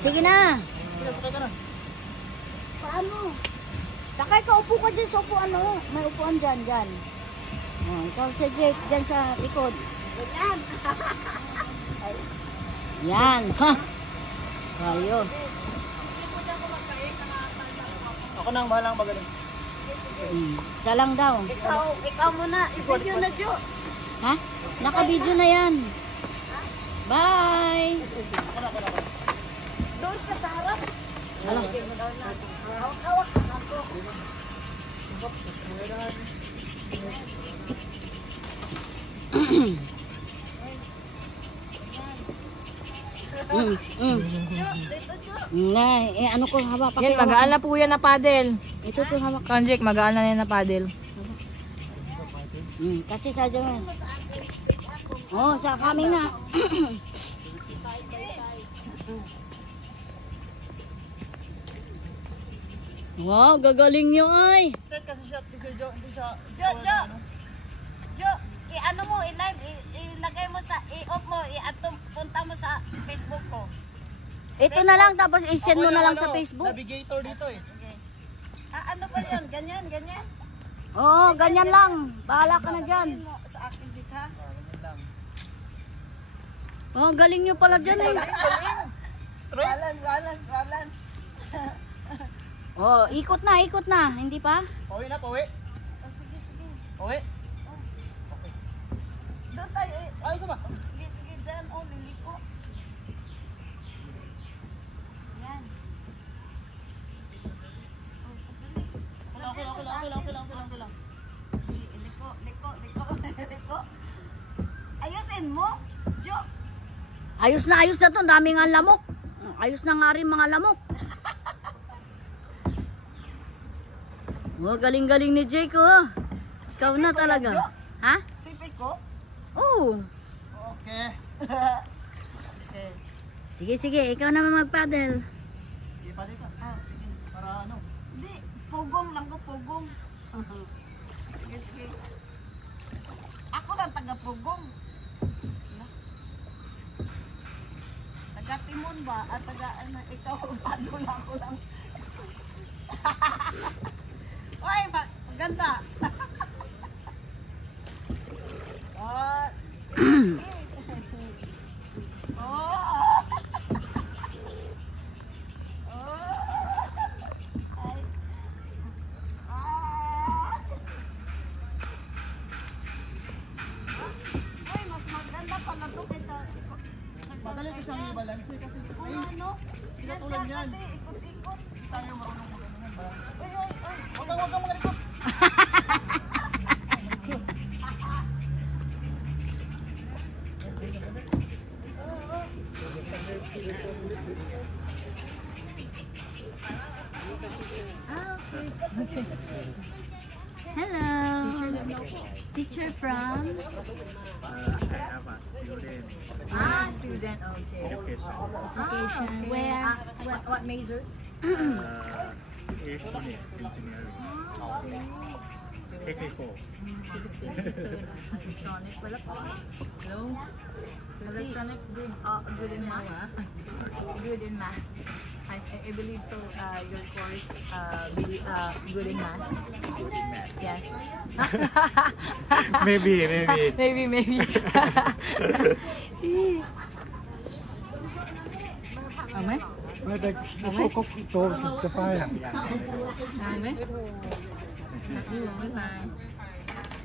Sige na. Sakay ka na. Paano? Sakay ka, upo ka dyan sa upuan, ano? May upuan dyan, dyan. Oh, ikaw si Jake, dyan sa likod. Yan. Yan, ha? Ayos. Ako nang bahalang magaling. Isa lang daw. Ikaw muna. I-video na, Jo. Ha? Naka-video na yan. Bye! Doon ka sa harap. Ano? Hawak ka ako. Jo, Dito, Jo. Nga, ano ko hawak pa Yan, magaan na po yan na paddle. Ito to hawak. Kanjik, magaan na yan na paddle. Kasi sa dyan. Oh, sa kami na. Wow, gagaling nyo ay. Straight kasi shot ni Jo. Hindi siya... Jo. Jo, i-ano mo, i-live, ilagay mo sa, i-off mo, punta mo sa Facebook ko. Ito na lang, tapos i-send mo na lang sa Facebook. Navigator dito eh. Okay. Ano ba yun? Ganyan? Oo, ganyan lang. Bahala ka na dyan. Mo sa akin, Jik, ha? Ganyan lang. Oh, galing nyo pala dyan eh. Straight? Balance. Oh, ikot na. Hindi pa? Pauwi na, pauwi. Sige. Pauwi. Doon tayo. Ayos ba? Sige, daan. Oh, liliko. Yan. Oh, sadali. Okay lang. Liko. Ayusin mo, Jo. Ayos na to. Dami nga lamok. Ayos na nga rin mga lamok. Oh, galing-galing ni Jake, oh. Ikaw na talaga. Ha? Sipay ko. Oh. Okay. Sige. Ikaw naman mag-paddle. Ipali ka. Sige. Para ano? Hindi, pugong lang ko, pugong. Sige. Ako lang taga-pugong. Taga-timon ba? At ikaw, paano lang ako lang. Uy, maganda. Mas maganda pala ito kaysa Madali ko siyang i-balance kasi straight. ano? Yan siya kasi ikot-ikot. Tayo marunong mag-ano ba? Uy. Huwag kang magalikot. Hello. Teacher from? I have a student Student, okay. education. Education. Where? What major? Electronic engineering. Technical. Electronic. Wala pa. No? Electronic good, good in math. Good in math. I believe so. Your course good in math. Good in math. Yes. Maybe. maybe. Ame? The cook told the fire. Ame? Đi rồi mấy bài.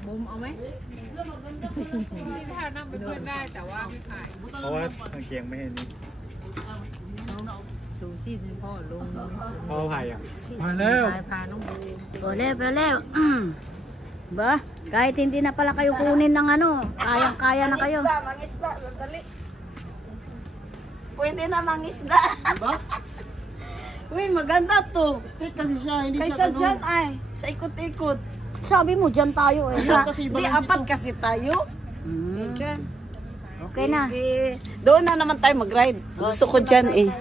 Bùm ông ấy. เพราะว่ากางเกงไม่เห็นนี่ ซูซี่ที่พ่อลง เพราะว่าไผ่อ่ะมาแล้ว พาน้องบู Palew. Ba? Kahit hindi na pala kayo kunin ng ano, kayang-kaya na kayo. Mangisda, dali. Pwede na mangisda. Diba? Uy, maganda to. Straight kasi siya. Hindi Kaysa siya ganun. dyan ay, sa ikot-ikot. Sabi mo, dyan tayo eh. Kasi Di balance apat ito. kasi tayo. Eh, dyan. Okay na. Doon na naman tayo mag-ride. Gusto ko dyan eh.